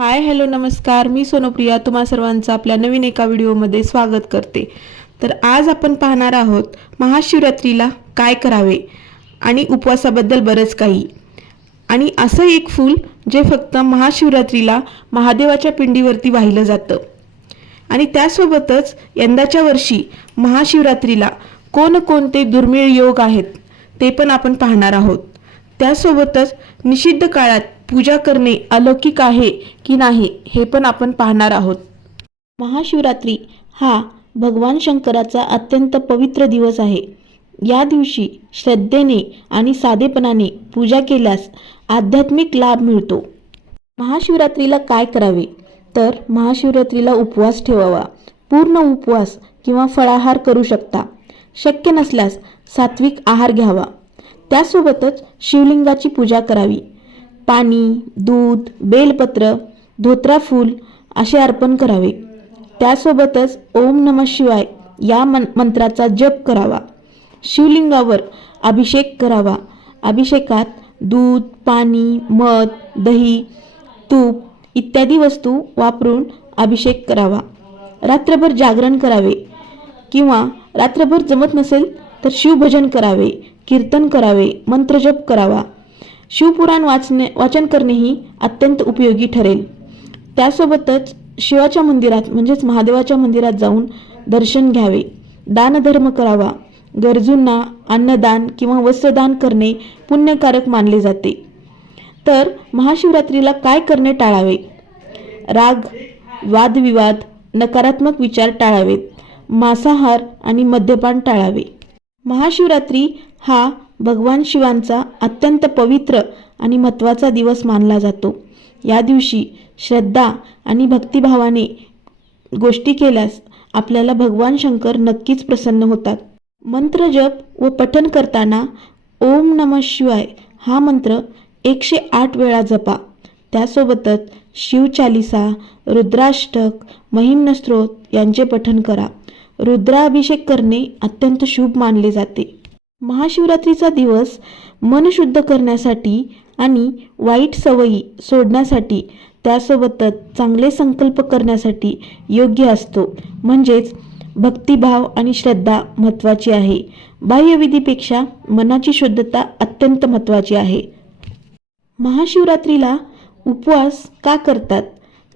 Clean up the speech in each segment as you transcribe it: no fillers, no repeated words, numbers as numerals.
Hi hello नमस्कार, मी सोनप्रिया तुम्हा सर्वांचं आपल्या नवीन एका व्हिडिओमध्ये स्वागत करते। तर आज आपण पाहणार आहोत महाशिवरात्रीला काय करावे आणि उपवासाबद्दल बरंच काही। आणि असं एक फूल जे फक्त महाशिवरात्रीला महादेवाच्या पिंडीवरती वाहिलं जातं। आणि त्यासोबतच यंदाच्या वर्षी महाशिवरात्रीला कोणकोणते दुर्मिळ योग आहेत ते पण आपण पाहणार आहोत। त्यासोबतच निषिद्ध काळात पूजा करणे अलौकिक आहे की नाही हे पण आपण पाहणार आहोत। महाशिवरात्री हा भगवान शंकराचा अत्यंत पवित्र दिवस आहे। या दिवशी श्रद्धेने आणि साधेपणाने पूजा केल्यास आध्यात्मिक लाभ मिळतो। महाशिवरात्रीला काय करावे तर महाशिवरात्रीला उपवास ठेवावा। पूर्ण उपवास किंवा फळाहार करू शकता। शक्य नसल्यास सात्विक आहार घ्यावा। त्यासोबतच शिवलिंगाची पूजा करावी। पाणी, दूध, बेलपत्र, धोत्रा फूल असे अर्पण करावे। त्यासोबतच ओम नमः शिवाय या मंत्राचा जप करावा। शिवलिंगावर अभिषेक करावा। अभिषेकात दूध, पाणी, मध, दही, तूप इत्यादी वस्तू वापरून अभिषेक करावा। रात्रभर जागरण करावे किंवा रात्रभर जमत नसेल तर शिवभजन करावे, कीर्तन करावे, मंत्रजप करावा। शिवपुराण वाचन करणेही अत्यंत उपयोगी ठरेल। त्यासोबतच शिवाच्या मंदिरात म्हणजेच महादेवाच्या मंदिरात जाऊन दर्शन घ्यावे। दानधर्म करावा। गरजूंना अन्नदान किंवा वस्त्रदान करणे पुण्यकारक मानले जाते। तर महाशिवरात्रीला काय करणे टाळावे? राग, वादविवाद, नकारात्मक विचार टाळावेत। मांसाहार आणि मद्यपान टाळावे। महाशिवरात्री हा भगवान शिवांचा अत्यंत पवित्र आणि महत्त्वाचा दिवस मानला जातो। या दिवशी श्रद्धा आणि भक्तिभावाने गोष्टी केल्यास आपल्याला भगवान शंकर नक्कीच प्रसन्न होतात। मंत्र जप व पठण करताना ओम नमः शिवाय हा मंत्र 108 वेळा जपा। त्यासोबतच शिवचालिसा, रुद्राष्टक, महिम्न स्तोत्र यांचे पठण करा। रुद्राभिषेक करणे अत्यंत शुभ मानले जाते। महाशिवरात्रीचा दिवस मन शुद्ध करण्यासाठी आणि वाईट सवयी सोडण्यासाठी त्यासोबतच चांगले संकल्प करण्यासाठी योग्य असतो। म्हणजेच भक्तिभाव आणि श्रद्धा महत्त्वाची आहे। बाह्यविधीपेक्षा मनाची शुद्धता अत्यंत महत्त्वाची आहे। महाशिवरात्रीला उपवास का करतात?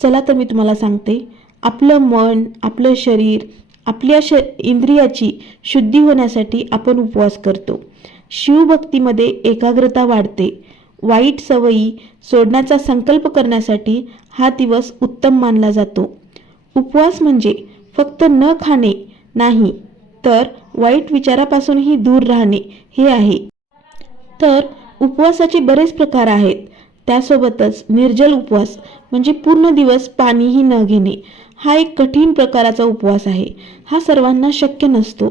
चला तर मी तुम्हाला सांगते। आपलं मन, आपलं शरीर, आपल्या इंद्रियाची शुद्धी होण्यासाठी आपण उपवास करतो। शिवभक्तीमध्ये एकाग्रता वाढते। वाईट सवयी सोडण्याचा संकल्प करण्यासाठी हा दिवस उत्तम मानला जातो। उपवास म्हणजे फक्त न खाणे नाही तर वाईट विचारापासूनही दूर राहणे हे आहे। तर उपवासाचे बरेच प्रकार आहेत। त्यासोबतच निर्जल उपवास म्हणजे पूर्ण दिवस पाणीही न घेणे हा एक कठीण प्रकाराचा उपवास आहे। हा सर्वांना शक्य नसतो।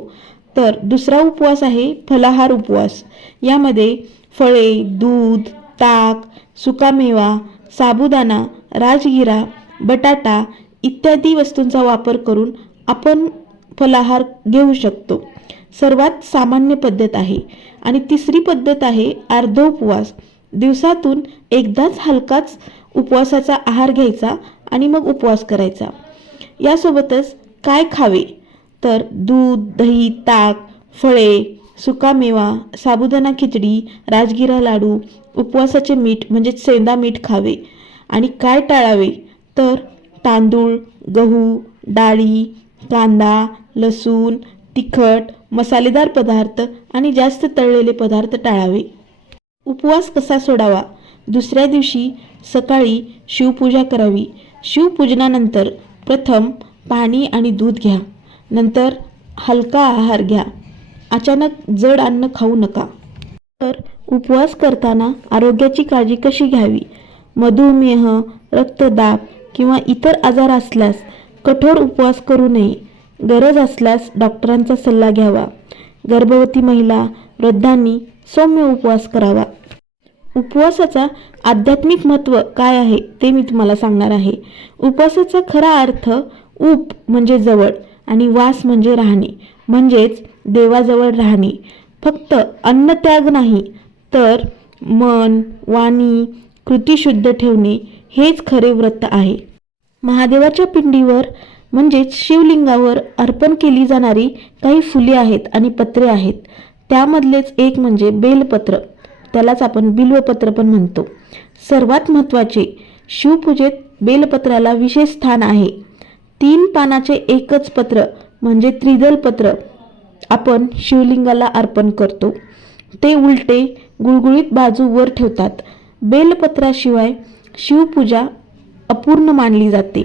तर दुसरा उपवास आहे फलाहार उपवास। यामध्ये फळे, दूध, ताक, सुकामेवा, साबुदाणा, राजगिरा, बटाटा इत्यादी वस्तूंचा वापर करून आपण फलाहार घेऊ शकतो। सर्वात सामान्य पद्धत आहे। आणि तिसरी पद्धत आहे अर्ध उपवास। दिवसातून एकदाच हलकाच उपवासाचा आहार घ्यायचा आणि मग उपवास करायचा। यासोबतच काय खावे तर दूध, दही, ताक, फळे, सुकामेवा, साबुदाणा खिचडी, राजगिरा लाडू, उपवासाचे मीठ म्हणजे सेंदा मीठ खावे। आणि काय टाळावे तर तांदूळ, गहू, डाळी, कांदा, लसूण, तिखट, मसालेदार पदार्थ आणि जास्त तळलेले पदार्थ टाळावे। उपवास कसा सोडावा? दुसऱ्या दिवशी सकाळी शिवपूजा करावी। शिवपूजनानंतर प्रथम पाणी आणि दूध घ्या। नंतर हलका आहार घ्या। अचानक जड अन्न खाऊ नका। तर उपवास करताना आरोग्याची काळजी कशी घ्यावी? मधुमेह, रक्तदाब किंवा इतर आजार असल्यास कठोर उपवास करू नये। गरज असल्यास डॉक्टरांचा सल्ला घ्यावा। गर्भवती महिला, वृद्धांनी सौम्य उपवास करावा। उपवासाचा आध्यात्मिक महत्त्व काय आहे ते मी तुम्हाला सांगणार आहे। उपवासाचा खरा अर्थ उप म्हणजे जवळ आणि वास म्हणजे राहणे म्हणजेच देवाजवळ राहणे। फक्त अन्नत्याग नाही तर मन, वाणी, कृती शुद्ध ठेवणे हेच खरे व्रत आहे. महादेवाच्या पिंडीवर म्हणजेच शिवलिंगावर अर्पण केली जाणारी काही फुले आहेत आणि पत्रे आहेत. त्यामधलेच एक म्हणजे बेलपत्र, त्यालाच आपण बिल्वपत्र पण म्हणतो. सर्वात महत्त्वाचे, शिवपूजेत बेलपत्राला विशेष स्थान आहे. 3 पानाचे एकच पत्र म्हणजे त्रिदल पत्र आपण शिवलिंगाला अर्पण करतो. ते उलटे गुळगुळीत बाजू वर ठेवतात. बेलपत्राशिवाय शिवपूजा अपूर्ण मानली जाते.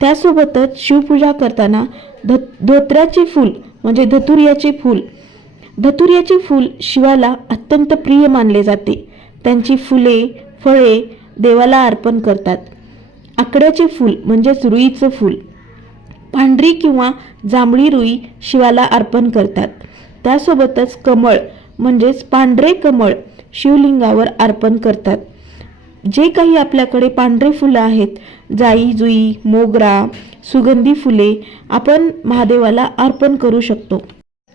त्यासोबतच शिवपूजा करताना धोत्र्याचे फूल म्हणजे धतुर्याचे फूल शिवाला अत्यंत प्रिय मानले जाते. त्यांची फुले, फळे देवाला अर्पण करतात. आकड्याचे फूल म्हणजेच रुईचं फूल, पांढरी किंवा जांभळी रुई शिवाला अर्पण करतात. त्यासोबतच कमळ म्हणजेच पांढरे कमळ शिवलिंगावर अर्पण करतात. जे काही आपल्याकडे पांढरे फुलं आहेत, जाई जुई, मोगरा, सुगंधी फुले आपण महादेवाला अर्पण करू शकतो.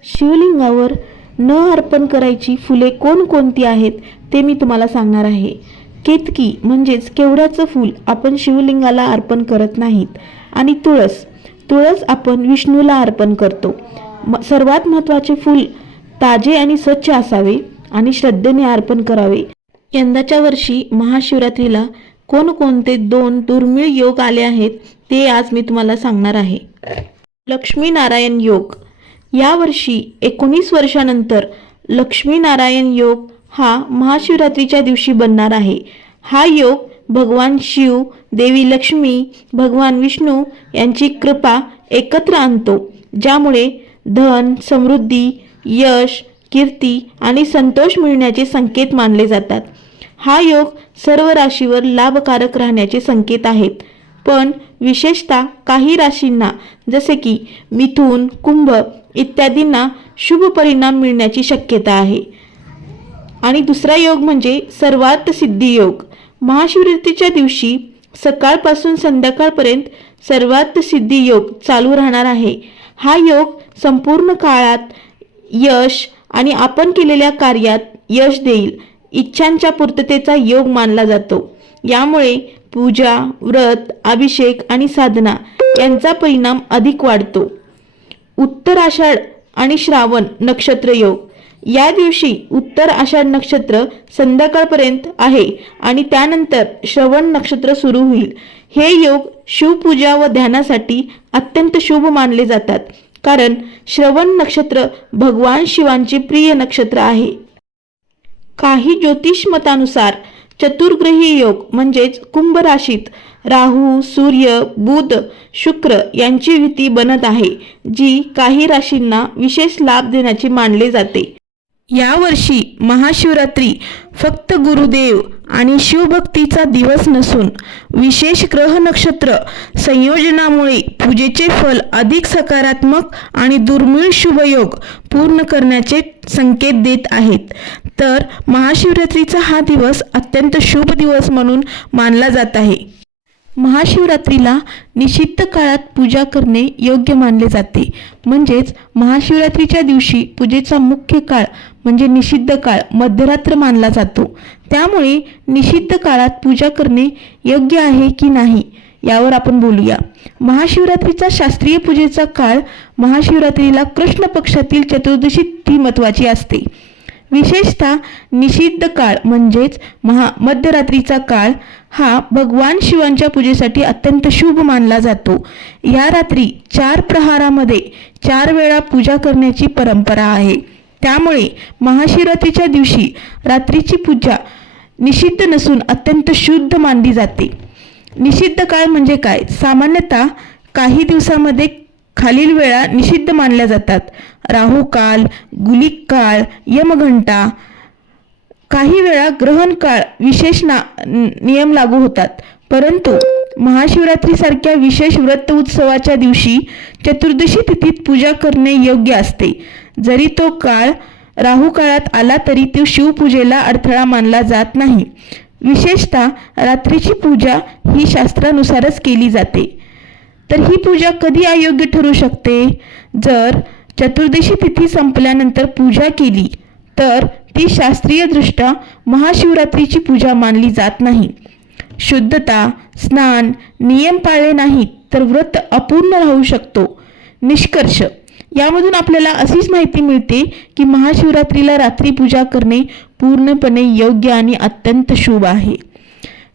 शिवलिंगावर न अर्पण करायची फुले कोणकोणती आहेत ते मी तुम्हाला सांगणार आहे. केतकी म्हणजेच केवड्याचं फूल आपण शिवलिंगाला अर्पण करत नाहीत. आणि तुळस आपण विष्णूला अर्पण करतो. सर्वात महत्त्वाचे फूल ताजे आणि स्वच्छ असावे आणि श्रद्धेने अर्पण करावे. यंदाच्या वर्षी महाशिवरात्रीला कोणकोणते 2 दुर्मिळ योग आले आहेत ते आज मी तुम्हाला सांगणार आहे. लक्ष्मीनारायण योग. यावर्षी 19 वर्षानंतर लक्ष्मीनारायण योग हा महाशिवरात्रीच्या दिवशी बनणार आहे. हा योग भगवान शिव, देवी लक्ष्मी, भगवान विष्णू यांची कृपा एकत्र आणतो, ज्यामुळे धन, समृद्धी, यश, कीर्ती आणि संतोष मिळण्याचे संकेत मानले जातात. हा योग सर्व राशीवर लाभकारक राहण्याचे संकेत आहेत. पण विशेषतः काही राशींना जसे की मिथुन, कुंभ इत्यादींना शुभ परिणाम मिळण्याची शक्यता आहे. आणि दुसरा योग म्हणजे सर्वार्थ सिद्धी योग. महाशिवरात्रीच्या दिवशी सकाळपासून संध्याकाळपर्यंत सर्वार्थ सिद्धी योग चालू राहणार आहे. हा योग संपूर्ण काळात यश आणि आपण केलेल्या कार्यात यश देईल. इच्छांच्या पूर्ततेचा योग मानला जातो. यामुळे पूजा, व्रत, अभिषेक आणि साधना यांचा परिणाम अधिक वाढतो. उत्तर आषाढ आणि श्रावण नक्षत्र योग. या दिवशी उत्तर आषाढ नक्षत्र संध्याकाळपर्यंत आहे आणि त्यानंतर श्रवण नक्षत्र सुरू होईल. हे योग शिवपूजा व ध्यानासाठी अत्यंत शुभ मानले जातात, कारण श्रवण नक्षत्र भगवान शिवांचे प्रिय नक्षत्र आहे. काही ज्योतिष मतानुसार चतुर्ग्रही योग म्हणजेच कुंभ राशीत राहू, सूर्य, बुध, शुक्र यांची युती बनत आहे, जी काही राशींना विशेष लाभ देण्याची मानले जाते. यावर्षी महाशिवरात्री फक्त गुरुदेव आणि शिवभक्तीचा दिवस नसून विशेष ग्रह नक्षत्र संयोजनामुळे पूजेचे फल अधिक सकारात्मक आणि दुर्मिळ शुभयोग पूर्ण करण्याचे संकेत देत आहेत. तर महाशिवरात्रीचा हा दिवस अत्यंत शुभ दिवस म्हणून मानला जात आहे. महाशिवरात्रीला निषिद्ध काळात पूजा करणे योग्य मानले जाते. म्हणजेच महाशिवरात्रीच्या दिवशी पूजेचा मुख्य काळ म्हणजे निषिद्ध काळ मध्यरात्र मानला जातो. त्यामुळे निषिद्ध काळात पूजा करणे योग्य आहे की नाही यावर आपण बोलूया. महाशिवरात्रीचा शास्त्रीय पूजेचा काळ महाशिवरात्रीला कृष्ण पक्षातील चतुर्दशी तिथी महत्त्वाची असते. विशेषतः निषिद्ध काळ म्हणजेच मध्यरात्रीचा काळ हा भगवान शिवांच्या पूजेसाठी अत्यंत शुभ मानला जातो. या रात्री 4 प्रहारामध्ये 4 वेळा पूजा करण्याची परंपरा आहे. त्यामुळे महाशिवरात्रीच्या दिवशी रात्रीची पूजा निषिद्ध नसून अत्यंत शुद्ध मानली जाते. निषिद्ध काळ म्हणजे काय? सामान्यतः काही दिवसामध्ये खालील वेळा निषिद्ध मानल्या जातात: राहू काल, गुलिक काळ, यमघंटा. काही वेळा ग्रहण काळ विशेष नियम लागू होतात. परंतु महाशिवरात्रीसारख्या विशेष व्रत उत्सवाच्या दिवशी चतुर्दशी तिथीत पूजा करणे योग्य असते. जरी तो काळ राहू काळात आला तरी तो शिवपूजेला अडथळा मानला जात नाही. विशेषतः रात्रीची पूजा ही शास्त्रानुसारच केली जाते. तर ही पूजा कधी अयोग्य ठरू शकते? जर चतुर्दशी तिथी संपल्यानंतर पूजा केली तर ती शास्त्रीयदृष्ट्या महाशिवरात्रीची पूजा मानली जात नाही. शुद्धता, स्नान, नियम पाळले नाहीत तर व्रत अपूर्ण राहू शकतो. निष्कर्ष यामधून आपल्याला अशीच माहिती मिळते की महाशिवरात्रीला रात्री पूजा करणे पूर्णपणे योग्य आणि अत्यंत शुभ आहे.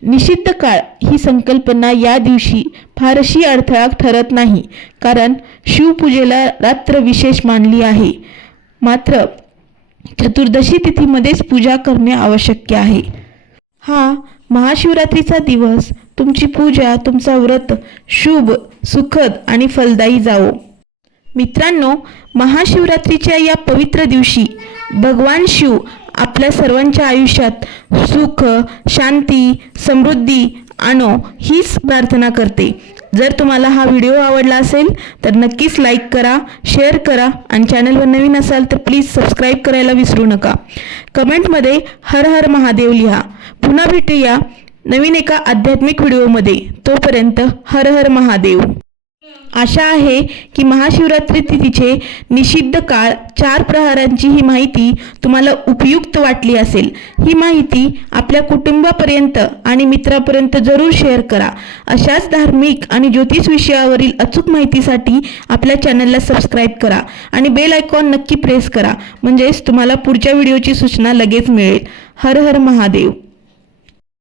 निषिद्ध काळ ही संकल्पना या दिवशी फारशी अडथळा ठरत नाही, कारण शिवपूजेला रात्र विशेष मानली आहे. मात्र चतुर्दशी तिथीमध्येच पूजा करणे आवश्यक आहे. हा महाशिवरात्रीचा दिवस तुमची पूजा, तुमचा व्रत शुभ, सुखद आणि फलदायी जावो. मित्रांनो, महाशिवरात्रीच्या या पवित्र दिवशी भगवान शिव आपल्या सर्वांच्या आयुष्यात सुख, शांती, समृद्धी आणो हीच प्रार्थना करते. जर तुम्हाला हा व्हिडिओ आवडला असेल तर नक्कीच लाईक करा, शेअर करा आणि चॅनलवर नवीन असाल तर प्लीज सबस्क्राईब करायला विसरू नका. कमेंटमध्ये हर हर महादेव लिहा. पुन्हा भेटूया नवीन एका आध्यात्मिक व्हिडिओमध्ये. तोपर्यंत हर हर महादेव. आशा आहे की महाशिवरात्री तिथीचे निषिद्ध काळ 4 प्रहरांची ही माहिती तुम्हाला उपयुक्त वाटली असेल. ही माहिती आपल्या कुटुंबापर्यंत आणि मित्रापर्यंत जरूर शेअर करा. अशाच धार्मिक आणि ज्योतिष विषयावरील अचूक माहितीसाठी आपल्या चॅनलला सबस्क्राईब करा आणि बेल आयकॉन नक्की प्रेस करा, म्हणजेच तुम्हाला पुढच्या व्हिडिओची सूचना लगेच मिळेल. हर हर महादेव.